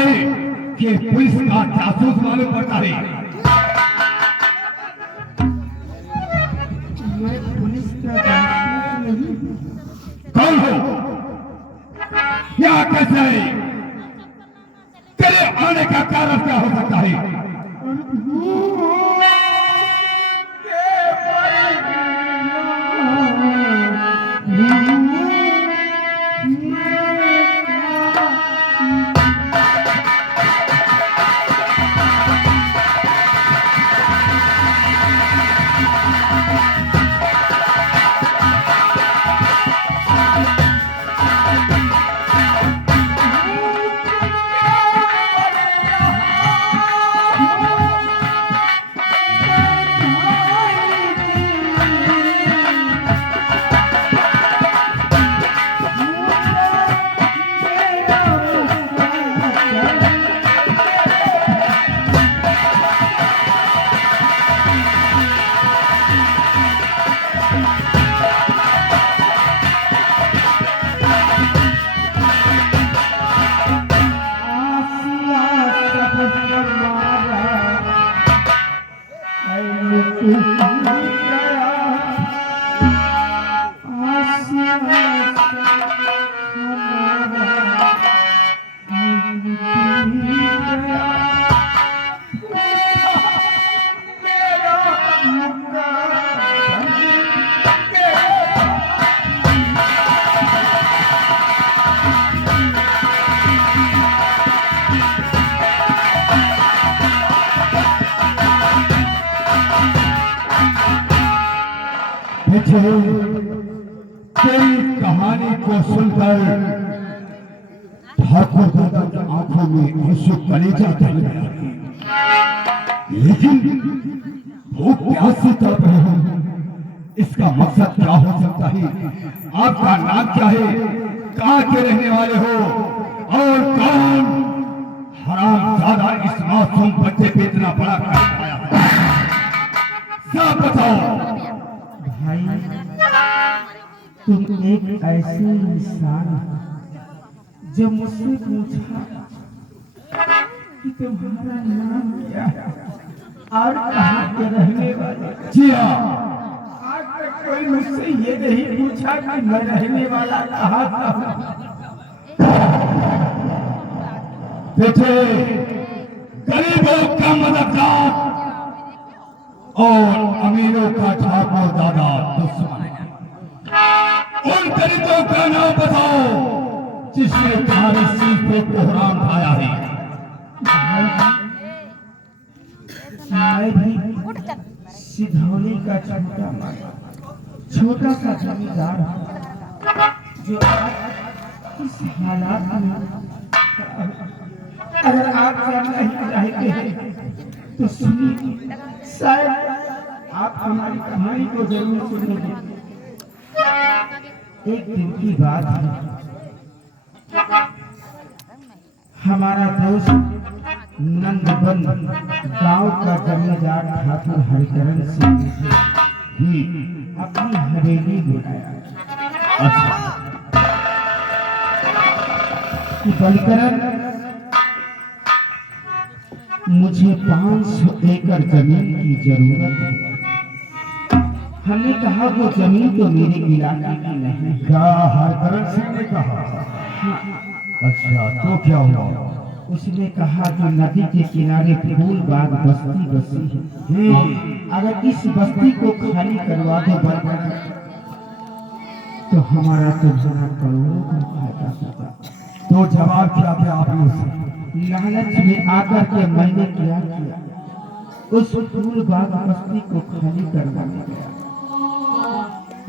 है कि पुलिस का जासूस मालूम पड़ता है। मैं पुलिस का जासूस नहीं। कौन हो? क्या कैसे तेरे आने का कारण क्या हो सकता है? तेरी कहानी को सुनकर ठाकुर दादा की आंखों में आंसू कलेजा चल गया। लेकिन वो प्यास से तड़प रहे हैं। इसका मकसद क्या हो सकता है? आपका नाम क्या है? कहाँ के रहने वाले हो? और कौन हरामजादा इस मासूम बच्चे पे इतना बड़ा काम आया है? सब बताओ। भाई, तुम एक ऐसे इंसान जो मुझसे पूछा कि तुम्हारा नाम क्या है और कहाँ के रहने वाले। जी हाँ, आज तक कोई मुझसे ये नहीं पूछा कि मैं रहने वाला कहाँ का हूँ। बेटे, गरीबों का मददगार और अमीरों का ठाकुर दादा दुश्मन। उन गरीबों का नाम बताओ जिसने तुम्हारी सीट पे कोहराम खाया है। मैं भी सिधौली का छोटा सा जमींदार हूँ जो आज इस हालात में। अगर आप जानना ही चाहते हैं तो सुनिए, शायद आप हमारी कहानी को जरूर सुनेंगे। एक दिन की बात है, हमारा दोस्त नंदबन गांव का जमींदार ठाकुर हरिकरण सिंह ही अपनी हवेली बुलाया। अच्छा, कि बलकरण मुझे 500 एकड़ जमीन की जरूरत है। हमने कहा वो जमीन तो मेरे इलाके की नहीं। क्या हरकरण सिंह ने कहा? अच्छा, तो क्या हुआ? उसने कहा कि नदी के किनारे फूल बाग बस्ती बसी है, अगर इस बस्ती को खाली करवा दो बलकरण तो हमारा तुम्हारा करोड़ों का फायदा होगा। तो जवाब क्या दिया आपने उसे? लालच में आकर के मैंने क्या किया, उस फूल बाग बस्ती को खाली करवाने गया,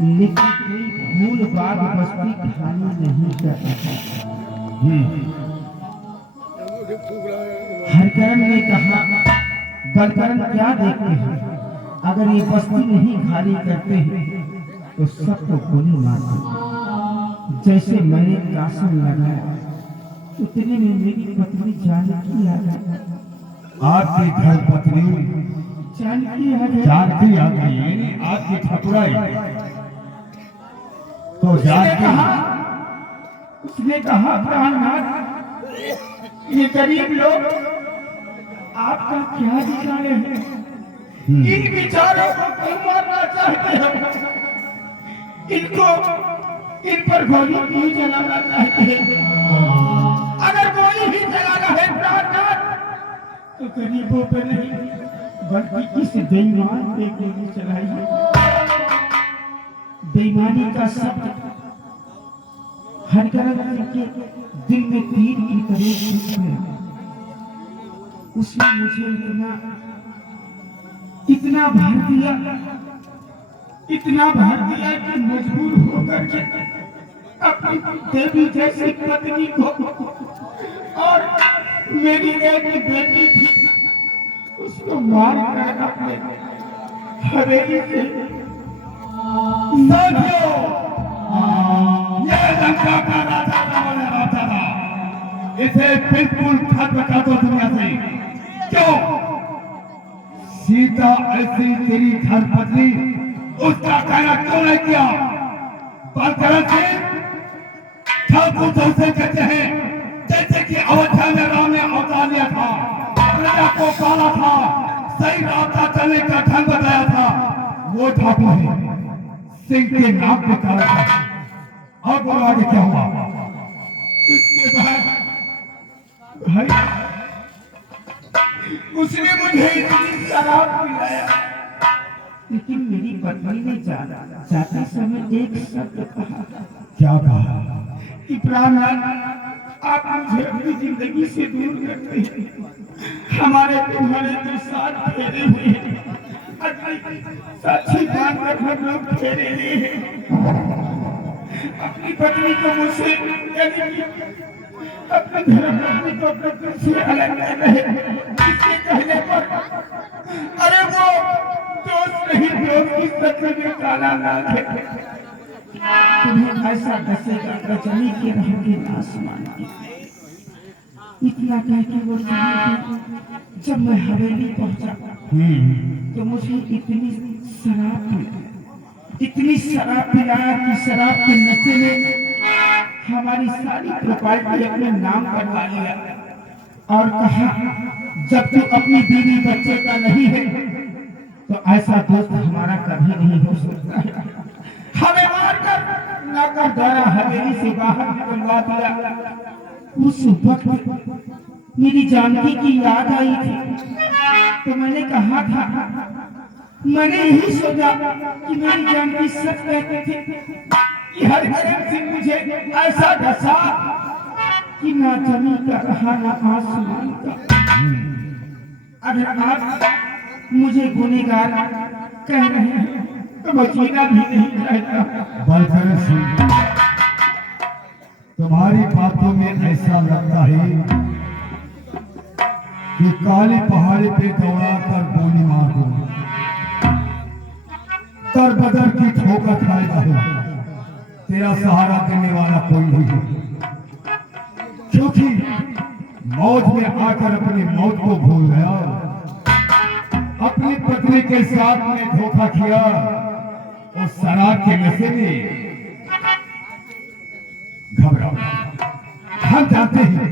लेकिन कोई फूल बाग बस्ती खाली नहीं कर सका। हरकरण ने कहा, बलकरण क्या देखते हैं, अगर ये बस्ती नहीं खाली करते हैं तो सबको गोली मार देंगे। जैसे मैंने कासन लगाया उतने में मेरी पत्नी जानकी आ गई। आपकी घर पत्नी जानकी आ गई। जानकी आ गई, यानी आपकी ठकुराई। तो उसने कहा प्राणनाथ ये गरीब लोग आपका क्या बिगाड़े हैं? इन बेचारों को क्यों मारना चाहते हैं? इनको इन पर गोली क्यों चलाना चाहते हैं? अगर गोली ही चलाना है प्राणनाथ, तो गरीबों पर नहीं बल्कि इस बेईमान पे गोली चलाइए। बेईमानी का शब्द हर तरह के दिल में तीर की तरह घुसता। उसने मुझे इतना भर दिया कि मजबूर होकर के अपनी देवी जैसी पत्नी को और मेरी एक बेटी थी उसको मार कर अपने हवेली से साथियों, ये लंका का राजा था, इसे बिल्कुल खत्म कर दो दुनिया से। क्यों? सीता ऐसी तेरी धर्मपत्नी, उसका कहना क्यों नहीं किया? बलकरण सिंह ठाकुर तो उसे कहते हैं जैसे कि अयोध्या में राम ने अवतार लिया था, प्रजा को पाला था, सही रास्ता चलने का ढंग बताया था, वो ठाकुर है सिंह के नाम पे कहा था। और बोलो आगे क्या हुआ? इसके बाद भाई उसने मुझे इतनी शराब पिलाया, लेकिन मेरी पत्नी ने जाते समय एक शब्द कहा। क्या कहा? कि प्राणनाथ, आप मुझे अपनी जिंदगी से दूर करते हैं, हमारे तुम्हारे जो साथ फेरे हुए हैं, साक्षी बांध कर हम लोग फेरे हुए हैं। अपनी पत्नी को मुझसे यानी कि अपने धर्मपत्नी को अपने से अलग कर रहे हैं। इसके कहने पर अरे वो दोस्त नहीं, दोस्त की सच में काला नाग है। तुम्हें ऐसा दसेगा रजनी के रहोगे आसमान की। इतना कह के वो चली गई। जब मैं हवेली पहुंचा तो मुझे इतनी शराब पिलाया कि शराब के नशे में हमारी सारी प्रॉपर्टी अपने नाम करवा लिया और कहा जब तू अपनी बीवी बच्चे का नहीं है तो ऐसा दोस्त हमारा कभी नहीं हो सकता है। हमें मारकर नौकर द्वारा हवेली से बाहर निकलवा दिया। उस वक्त मेरी जानकी की याद आई थी तो मैंने कहा था, मैंने यही सोचा कि मेरी जानकी सच कहती थी कि हरिहरन सिंह मुझे ऐसा डसा कि ना जमीन का रहा ना आसमान का। अगर आप मुझे गुनहगार कह रहे हैं तो मैं जीना भी नहीं चाहता। बलकरण सिंह, तुम्हारी बातों में ऐसा लगता है कि काली पहाड़ी पे दौड़ा कर गोली मार दो, तर बदर की ठोकर खाएगा हो, तेरा सहारा देने वाला कोई नहीं है। क्योंकि मौत में आकर अपनी मौत को भूल गया, अपनी पत्नी के साथ में धोखा किया और शराब के नशे में घबरा। हम जानते हैं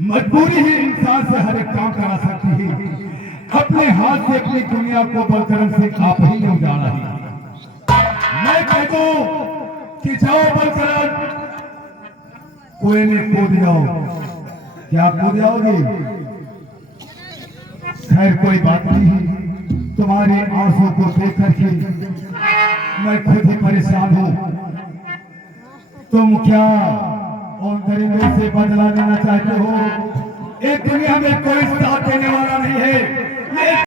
मजबूरी ही इंसान से हर एक काम करा सकती है। अपने हाथ से अपनी दुनिया को बलकरण सिंह आप ही ने उजाड़ा है। मैं कह दूं कि जाओ बलकरण, कुएं में कूद जाओ। क्या कूद जाओगी? खैर कोई बात नहीं, तुम्हारे आंसू को देख करके मैं खुद ही परेशान हूं। तुम क्या उन गरीबों से बदला लेना चाहते हो? एक दुनिया में कोई साथ देने वाला नहीं है।